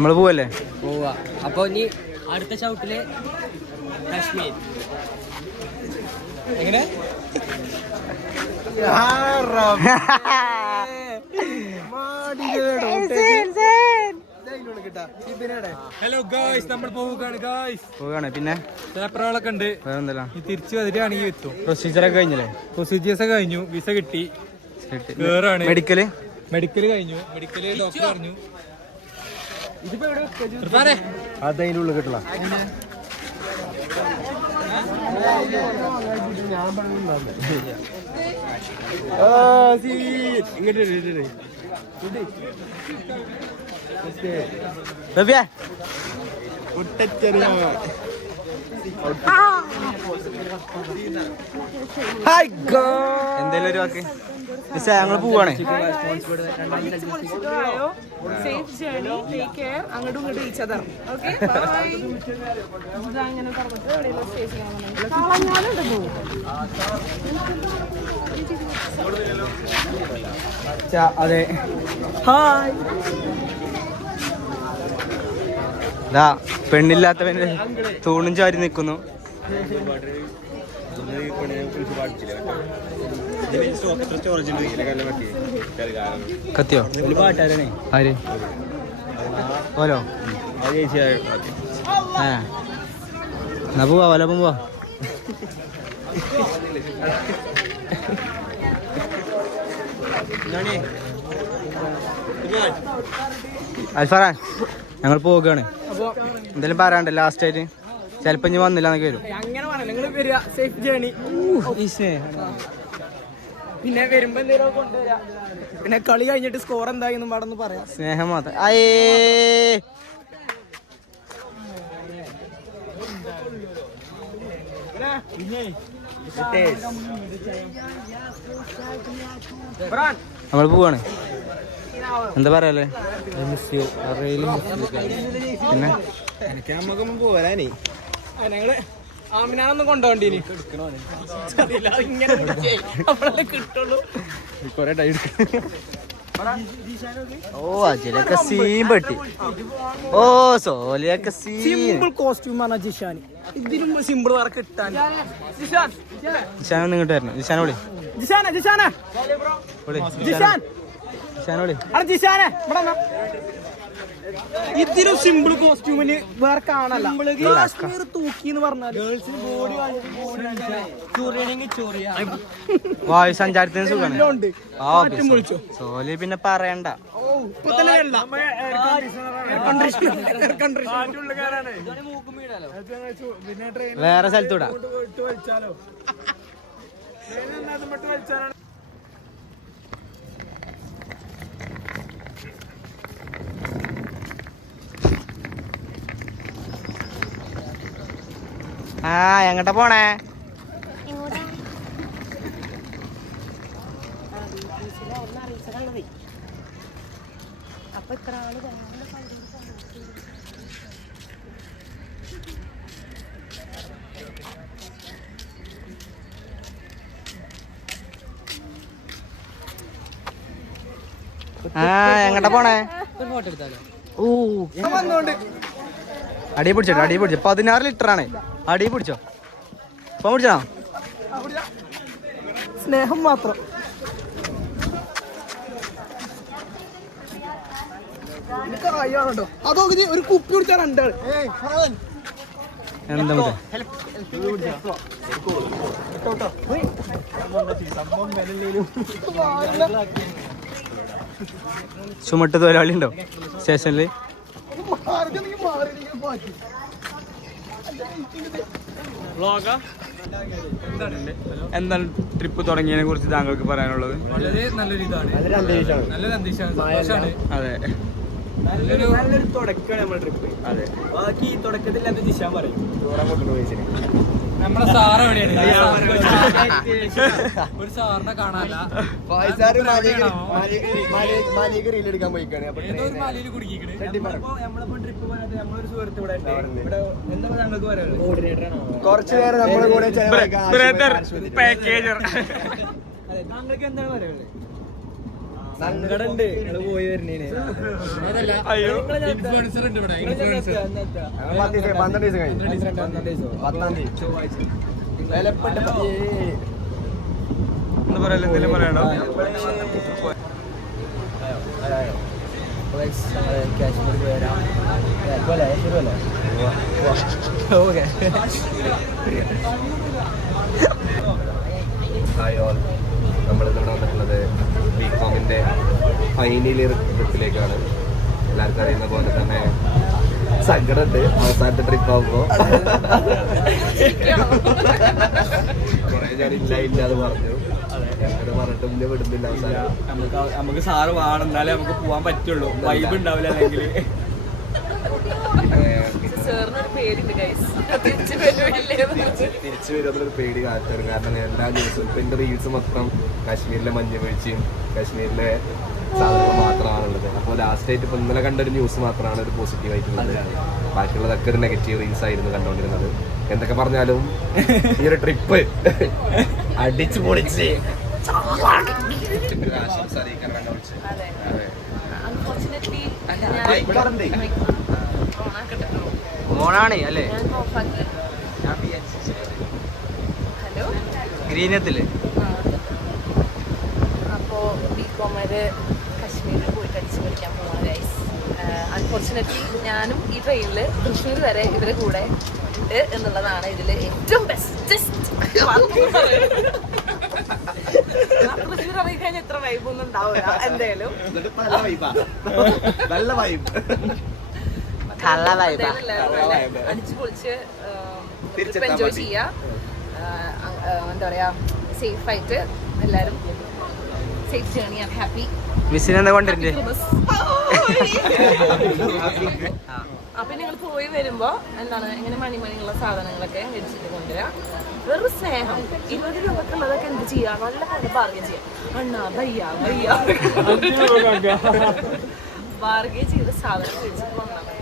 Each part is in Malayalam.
നമ്മള് പോവല്ലേ? പോവാ. അപ്പൊ ഇനി അടുത്ത ഷൗട്ടില് കാശ്മീർ. എങ്ങനെ? ഹലോ ഗായ്സ്, നമ്മൾ പോവുകയാണ്. പിന്നെ പേപ്പറുകളൊക്കെ ഉണ്ട്. തിരിച്ചു വരികയാണെങ്കിൽ എത്തും. പ്രൊസീജിയറൊക്കെ കഴിഞ്ഞല്ലേ? പ്രൊസീജിയേഴ്സ് കഴിഞ്ഞു. വിസ കിട്ടി. മെഡിക്കല് കഴിഞ്ഞു. മെഡിക്കല് ഡോക്ടർ പറഞ്ഞു. അതിന്റെ ഉള്ളിൽ കിട്ടില്ല. എന്തേലും ഒരു വാക്ക്. ഞങ്ങൾ പോവാണ്. Safe journey, take care. അങ്ങോട്ടും ഇങ്ങോട്ടും ഈച്ച് അതർ. Okay, by. അങ്ങനെ പറഞ്ഞിട്ട് എവിടെയെങ്കിലും സ്റ്റേ ചെയ്യാൻ. അതെ, ഹായ്. പെണ്ണില്ലാത്തവന് തൂണും ചാരി നിൽക്കുന്നു. കത്തിയോ? ആര്? ഓലോ? എന്നാ പോവാ, ഓലപ്പം പോവാ. അൽഫറാൻ, ഞങ്ങൾ പോവുകയാണ്. എന്തായാലും പറയാണ്ട് ലാസ്റ്റ് ആയിട്ട് ചിലപ്പോ ഇനി വന്നില്ല എന്നൊക്കെ വരും. അങ്ങനെ പറയാം, നിങ്ങൾ വരിക. Safe journey. പിന്നെ വരുമ്പോ എന്തെങ്കിലും കൊണ്ടുവരാ. പിന്നെ കളി കഴിഞ്ഞിട്ട് സ്കോർ എന്തായെന്നും പാടൊന്ന് പറയാം. സ്നേഹം മാത്രം. നമ്മൾ പോവാണ്. എന്താ പറയാല്ലേ? പിന്നെ നമുക്കൊന്നും പോരാനേ. ഞങ്ങള് ആമിനാനൊന്നും കൊണ്ടുപോകണ്ടീനി. ഇങ്ങനെ അപ്പോഴല്ലേ കിട്ടുള്ളൂ. കൊറേ ടൈം. ഓ അജിലൊക്കെ സീൻ പെട്ടി. ഓ സോലിയൊക്കെ സിമ്പിൾ കോസ്റ്റ്യൂം ആണ് ജിഷാന്. ഇതിനും സിമ്പിൾ വേറെ കിട്ടാൻ. ജിഷാൻ ഒന്ന് ഇങ്ങോട്ട് വരണം. ജിഷാനെ വിളി. ഇതിനും സിമ്പിൾ കോസ്റ്റ്യൂമിന് വേറെ കാണല്ല. കാശ്മീർ തൂക്കി എന്ന് പറഞ്ഞാൽ വായു സഞ്ചാരത്തിന് സുഖമാണ്. വിളിച്ചോ സോലി പിന്നെ പറയണ്ട. വേറെ സ്ഥലത്തൂടാ. എങ്ങട്ടാ പോണേ? എങ്ങട്ടാ പോണേ? അടിയെ പിടിച്ചോ, അടിയെ പിടിച്ചോ. 16 ലിറ്ററാണ്. അടിയെ പിടിച്ചോ. ഇപ്പം പിടിച്ചോ? സ്നേഹം മാത്രം. അതോ ഒരു കുപ്പി കുടിച്ചാൽ രണ്ടാള്. എന്താ ചുമട്ട് തൊഴിലാളി ഉണ്ടോ സ്റ്റേഷനില്? എന്താണ് ട്രിപ്പ് തുടങ്ങിയതിനെ കുറിച്ച് താങ്കൾക്ക് പറയാനുള്ളത്? വളരെ നല്ലൊരു ഇതാണ്. നല്ലൊരു അന്തരീക്ഷമാണ്. അതെ, നല്ലൊരു തുടക്കമാണ് നമ്മുടെ ട്രിപ്പ്. അതെ. ബാക്കി ഈ തുടക്കത്തിൽ അത് ജിഷാൻ പറയും. നമ്മുടെ സാറ് എവിടെയാണ്? ഒരു സാറിനെ കാണാനില്ല. ഏതോ ഒരു മലയിൽ കുടുങ്ങിക്കണ്. നമ്മളിപ്പോ ട്രിപ്പ് പോയത് നമ്മളൊരു സുഹൃത്ത് ഇവിടെ എന്താ ഞങ്ങൾക്ക് പറയാനുള്ളത്? കുറച്ചു നേരം നമ്മുടെ കൂടെ പാക്കേജർ. താങ്കൾക്ക് എന്താണ് പറയാനുള്ളത്? സങ്കടണ്ട് നിങ്ങള് പോയി വരുന്നേന്. ഇൻഫ്ലുവൻസർ ഉണ്ട് ഇവിടെ. 12 ദിവസം കഴിഞ്ഞു. 12 ദിവസം. 10-ാം തീയതി ചൊവ്വാഴ്ച. വിലപ്പെട്ട എന്താ പറയല്ലോ, എന്തെങ്കിലും പറയണോ? കാശ്മീർ പോരാ. ഓക്കെ. ഹായ് ഓൾ, നമ്മളിന്നിവിടെ വന്നിട്ടുള്ളത് ബികോമിൻ്റെ ഫൈനൽ ഇയർ ട്രിപ്പിലേക്കാണ്. എല്ലാവർക്കും അറിയുന്ന പോലെ തന്നെ സങ്കടമുണ്ട് അവസാനത്തെ ട്രിപ്പ് ആകുമ്പോൾ. കുറേ ഞാൻ ഇല്ലാതെ പറഞ്ഞു, അങ്ങനെ പറഞ്ഞിട്ട് മുന്നേ വിടുന്നില്ല അവസാനം. നമുക്ക് സാറ് വേണം, എന്നാലേ നമുക്ക് പോവാൻ പറ്റുള്ളൂ. വൈബ് ഉണ്ടാവില്ല അല്ലെങ്കിൽ. തിരിച്ചു വരുന്നൊരു പേടി കാറ്റാണ്. കാരണം എല്ലാ ന്യൂസും ഇപ്പം എൻ്റെ റീൽസ് മൊത്തം കാശ്മീരിലെ മഞ്ഞ് വീഴ്ചയും കാശ്മീരിലെ സാധനങ്ങൾ മാത്രമാണുള്ളത്. അപ്പോൾ ലാസ്റ്റായിട്ട് ഇപ്പം ഇന്നലെ കണ്ടൊരു ന്യൂസ് മാത്രമാണ് ഒരു പോസിറ്റീവ് ആയിട്ടുള്ളത്. ബാക്കിയുള്ളതൊക്കെ ഒരു നെഗറ്റീവ് റീൽസ് ആയിരുന്നു കണ്ടുകൊണ്ടിരുന്നത്. എന്തൊക്കെ പറഞ്ഞാലും ഈ ഒരു ട്രിപ്പ് അടിച്ചു പൊളിച്ച് ആശംസ അറിയിക്കാൻ ഓണാണ് അല്ലേ? ഹലോ, ഗ്രീനത്തില്. അപ്പോൾ ബികോമര് കശ്മീരിൽ പോയിട്ട് അടിച്ചു കളിക്കാൻ പോകണം ഗൈസ്. അൺഫോർച്ചുനേറ്റ്ലി ഞാനും ഈ ട്രെയിനിൽ തൃശ്ശൂർ വരെ ഇവരെ കൂടെ ഉണ്ട് എന്നുള്ളതാണ് ഇതിൽ ഏറ്റവും ബെസ്റ്റസ്റ്റ്. തൃശ്ശൂർ അറിയിക്കാൻ എത്ര വൈബൊന്നും ഉണ്ടാവില്ല എന്തായാലും. നല്ല വൈബ് അടിച്ചു പൊളിച്ച് എൻജോയ് ചെയ്യാ. എന്താ പറയാ, സേഫ് ആയിട്ട് എല്ലാരും safe journey. I am happy. മിസ്സിനെന്താ കൊണ്ടിരുന്നേ? അപ്പൊ നിങ്ങൾ പോയി വരുമ്പോ എന്താണ് ഇങ്ങനെ മണിമണിയുള്ള സാധനങ്ങളൊക്കെ മേടിച്ചിട്ട് കൊണ്ടുവരാം. വെറും സ്നേഹം. 20 രൂപക്കുള്ളതൊക്കെ എന്ത് ചെയ്യാം, നല്ല പോലെ ബാർഗൻ ചെയ്യാം. അണ്ണാ ഭയ്യ ബാർഗൻ ചെയ്ത സാധനം മേടിച്ചിട്ട് വന്നാൽ മതി.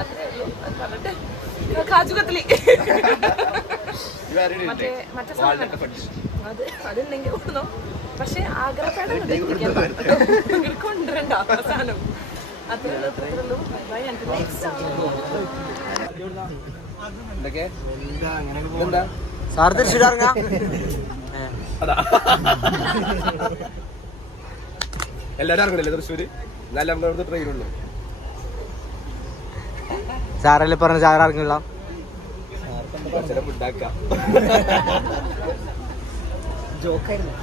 അത്രേ ഉള്ളൂ. അത് പറഞ്ഞിട്ട് കാജു കത്ലി മറ്റേ സാധനം അതുണ്ടെങ്കിൽ കൊണ്ടോ. പക്ഷെ ആഗ്രഹപ്പേട കൊണ്ടുവരണ്ട സാധനം. അത്രേ ഉള്ളൂ. സാർ തൃശ്ശൂരിറങ്ങാം. എല്ലാരും ഇറങ്ങണില്ലേ തൃശ്ശൂര്? എന്നാലും നമ്മുടെ ട്രെയിനുള്ളൂ. സാറല്ലേ പറഞ്ഞ സാർ ഇറങ്ങില്ല. ഫുഡാക്കാം. ജോക്കായിരുന്നു.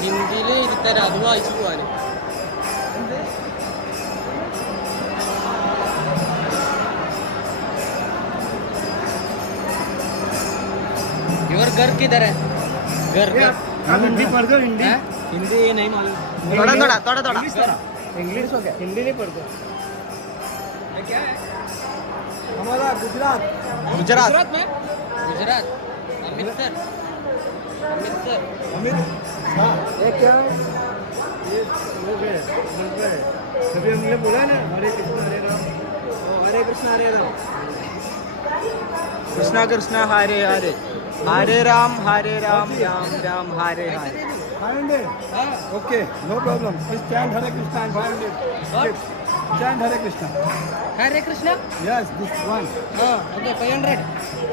ഹിന്ദിയിൽ ഇരുത്തരാം, അത് വായിച്ചു പോവാന്. योर घर किधर है? घर में आप हिंदी पढ़ दो. हिंदी हिंदी नहीं मालूम. थोड़ा इंग्लिश हो गया. हिंदी नहीं पढ़ते. क्या है हमारा गुजरात. गुजरात में गुजरात अमृतसर. ये क्या है? ये लोग है तभी हमने बोला ना हरे कृष्ण हरे राम. हरे कृष्ण हरे राम. कृष्ण कृष्ण हरे हरे, हरे Ram Ram Ram Hare Hare. 500. Okay, no problem. Please chant Hare Krishna and 500. What? Chant Hare Krishna. Hare Krishna. Yes, this one. Okay 500.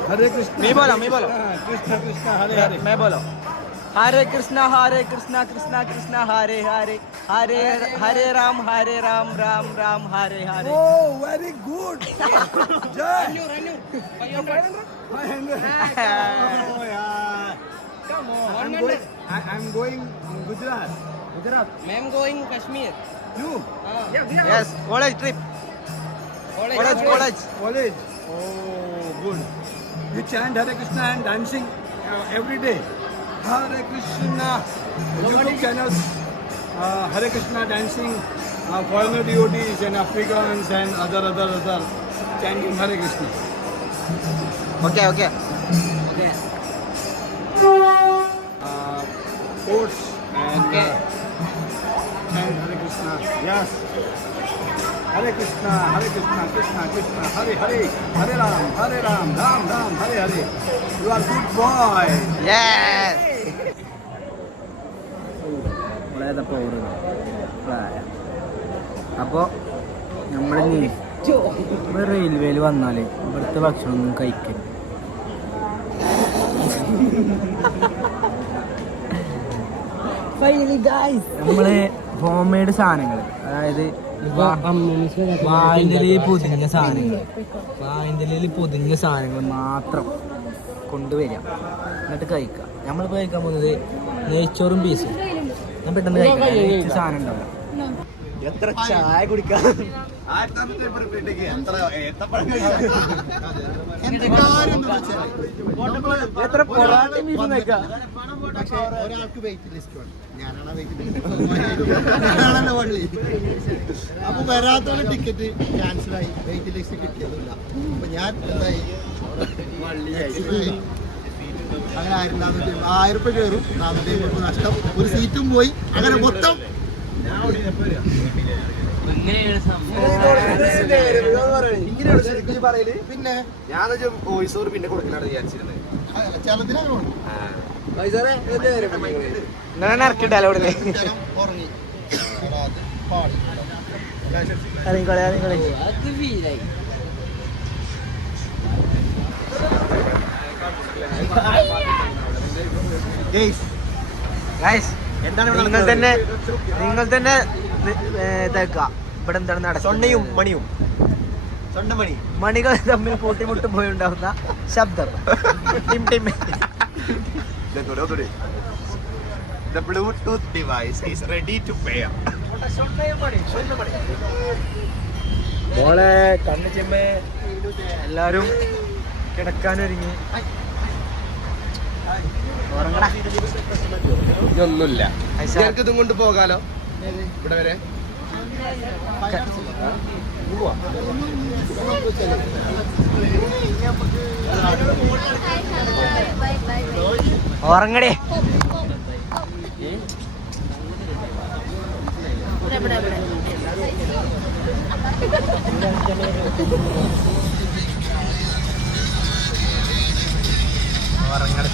Hare Krishna. मैं बोलो. Krishna Krishna Hare Hare. मैं बोलो. हरे कृष्णा कृष्णा कृष्णा हरे हरे, हरे Ram Ram Ram Hare Hare. Oh, very good. Jai. Run 500. Oh yeah. Come on. I'm going Gujarat. I'm going Kashmir. You? Yes, college trip. College. Oh, good. You chant Hare Krishna and dancing every day. Hare Krishna. YouTube channels. Hare Krishna dancing. Foreigner devotees and Africans and other chanting Hare Krishna. Okay. Quotes and chant Hare Krishna. Yes. Hare Krishna, Krishna Krishna, Hare Hare, Hare Ram, Ram Ram, Hare Hare. You are good boy. Yes. അപ്പോൾ നമ്മൾ റെയിൽവേയിൽ വന്നാൽ ഇവിടുത്തെ ഭക്ഷണം ഒന്നും കഴിക്കും. നമ്മള് ഹോം മെയ്ഡ് സാധനങ്ങൾ, അതായത് വായിൻ്റെലിൽ പൊതിഞ്ഞ സാധനങ്ങൾ മാത്രം കൊണ്ടുവരിക, എന്നിട്ട് കഴിക്കുക. നമ്മളിപ്പോൾ കഴിക്കാൻ പോകുന്നത് നെയ്ച്ചോറും പീസും. ഞാൻ പെട്ടെന്ന് കഴിക്കാം, സാധനം ഉണ്ടാവില്ല. എത്ര ചായ കുടിക്കാം. എത്ര പൊറാട്ട ബീഫും കഴിക്കാം. പക്ഷേ ഒരാൾക്ക് വെയിറ്റ് ലിസ്റ്റ് വേണം. ഞാനാണ് വെയിറ്റ് ലിസ്റ്റ് വള്ളി. അപ്പൊ വരാത്തോടെ ടിക്കറ്റ് ക്യാൻസലായി, വെയിറ്റ് ലിസ്റ്റ് കിട്ടിയതില്ല. അപ്പൊ ഞാൻ എന്തായി, അങ്ങനെ 1000 രൂപ കയറും, 450 നഷ്ടം, ഒരു സീറ്റും പോയി. അങ്ങനെ മൊത്തം പിന്നെ ഞാനൊരു വോയിസ് ഓവർ പിന്നെ കൊടുക്കലാണ് വിചാരിച്ചിരുന്നത്. ചലത്തിനങ്ങനെ ഉണ്ട്. ഇറക്കിട്ടല്ലോ ഇവിടെ ഉറങ്ങി പാടി എന്താണ് നിങ്ങൾ തന്നെ ഇതാക്കുക. ഇവിടെ എന്താണ് നടക്കും? മണികൾ തമ്മിൽ കൂട്ടിമുട്ട് പോയുണ്ടാവുന്ന ശബ്ദം. The Bluetooth device is ready to pair. മോളെ കണ്ണു ചെമ്മേ എല്ലാരും കിടക്കാനൊരുങ്ങി. ഇതൊന്നുമില്ല, ഞങ്ങൾക്ക് ഇതും കൊണ്ട് പോകാലോ ഇവിടെ വരെ. ഉറങ്ങടേ. ഉറങ്ങട.